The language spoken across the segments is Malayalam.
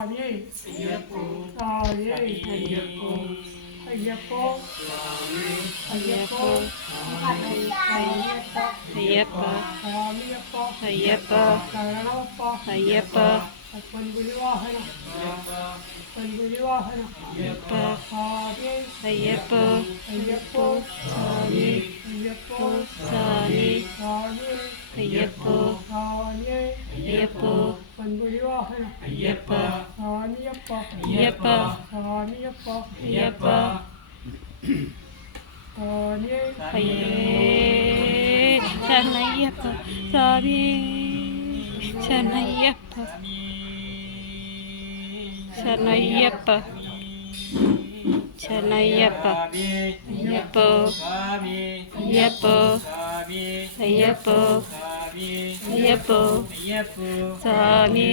അയ്യപ്പോ അയ്യപ്പോ അയ്യപ്പോ അയ്യപ്പോ അയ്യപ്പ അയ്യപ്പ സ്വാമിയപ്പ അയ്യപ്പ ശരണമപ്പ അയ്യപ്പ പൊൻപുലിവാഹനം പൊൻപുലിവാഹനം അയ്യപ്പ സ്വാമി അയ്യപ്പോ അയ്യപ്പോ സ്വാമി അയ്യപ്പോ സ്വാമി സ്വാമി അയ്യപ്പോ സ്വാമി അയ്യപ്പോ പൊൻപുലിവാഹനം അയ്യപ്പ സ്വാമിയപ്പ അയ്യപ്പ സ്വാമിയപ്പ അയ്യപ്പ സ്വാമി ശരണയ്യപ്പ സ്വാമി ശരണയ്യപ്പ ശരണയ്യപ്പ ശരണയ്യപ്പ അയ്യപ്പോ അയ്യപ്പോ അയ്യപ്പോ അയ്യപ്പോ സ്വാമി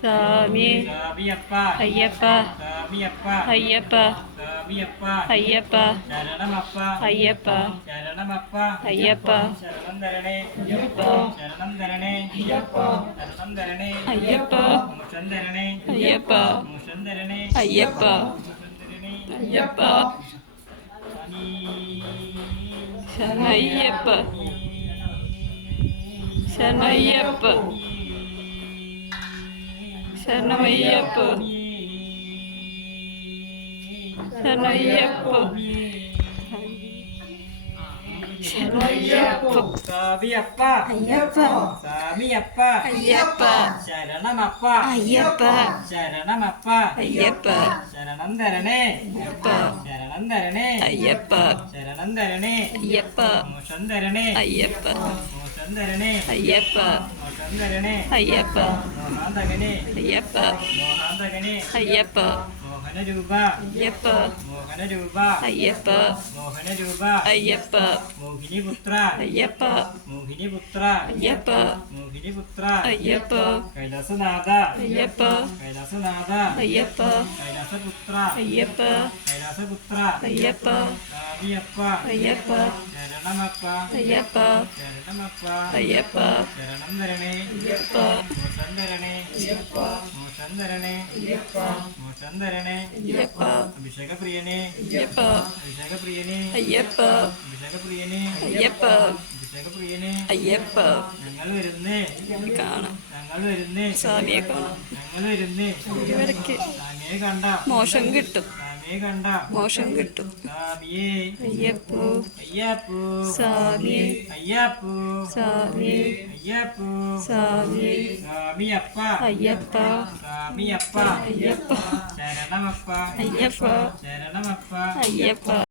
സ്വാമി അയ്യപ്പ അയ്യപ്പ അയ്യപ്പ അയ്യപ്പ അയ്യപ്പ അയ്യപ്പ അയ്യപ്പ അയ്യപ്പ അയ്യപ്പ ശരണയ്യപ്പ ശരണയ്യപ്പ ശരണമയ്യപ്പ ശരണയ്യപ്പ ശരണയ്യപ്പ സ്വാമിയപ്പ അയ്യപ്പ സ്വാമിയപ്പ അയ്യപ്പ ശരണമപ്പ അയ്യപ്പ ശരണമപ്പ അയ്യപ്പ ശരണം തരണേ അയ്യപ്പ ശരണം തരണേ അയ്യപ്പ ശരണം തരണേ അയ്യപ്പ മോക്ഷം തരണേ അയ്യപ്പ മോക്ഷം തരണേ അയ്യപ്പ മോക്ഷം തരണേ അയ്യപ്പ മോഹാന്തകനെ അയ്യപ്പ മോഹാന്തകനെ അയ്യപ്പ മോഹനരൂപ അയ്യപ്പ മോഹനരൂപ അയ്യപ്പ മോഹനരൂപ അയ്യപ്പ മോഹിനിപുത്ര അയ്യപ്പ മോഹിനിപുത്ര അയ്യപ്പ മോഹിനിപുത്ര അയ്യപ്പ കൈലാസനാഥ അയ്യപ്പ കൈലാസനാഥ അയ്യപ്പ കൈലാസപുത്ര അയ്യപ്പ കൈലാസപുത്ര അയ്യപ്പ സ്വാമിയപ്പ അയ്യപ്പ ശരണമപ്പ അയ്യപ്പ ശരണമപ്പ അയ്യപ്പ ശരണം തരണേ അയ്യപ്പ മോക്ഷം തരണേ അയ്യപ്പ മോക്ഷം തരണേ അയ്യപ്പ മോക്ഷം തരണേ അയ്യപ്പ അഭിഷേകപ്രിയനെ അയ്യപ്പ അഭിഷേകപ്രിയനെ അയ്യപ്പ അഭിഷേകപ്രിയനെ അയ്യപ്പ അഭിഷേകപ്രിയനെ അയ്യപ്പ ഞങ്ങൾ വരുന്നേ കാണാം ഞങ്ങൾ വരുന്നേ സ്വാമിയെ കാണാം ഞങ്ങൾ വരുന്നേ ഇവർക്ക് സ്വാമിയെ കണ്ട മോശം കിട്ടും സ്വാമിയെ കണ്ട മോശം കിട്ടും സ്വാമിയേ അയ്യപ്പോ അയ്യപ്പോ സ്വാമി അയ്യപ്പോ സ്വാമി അയ്യപ്പോ സ്വാമി സ്വാമിയപ്പ അയ്യപ്പ സ്വാമിയപ്പ അയ്യപ്പ ശരണമപ്പ അയ്യപ്പ ശരണമപ്പ അയ്യപ്പ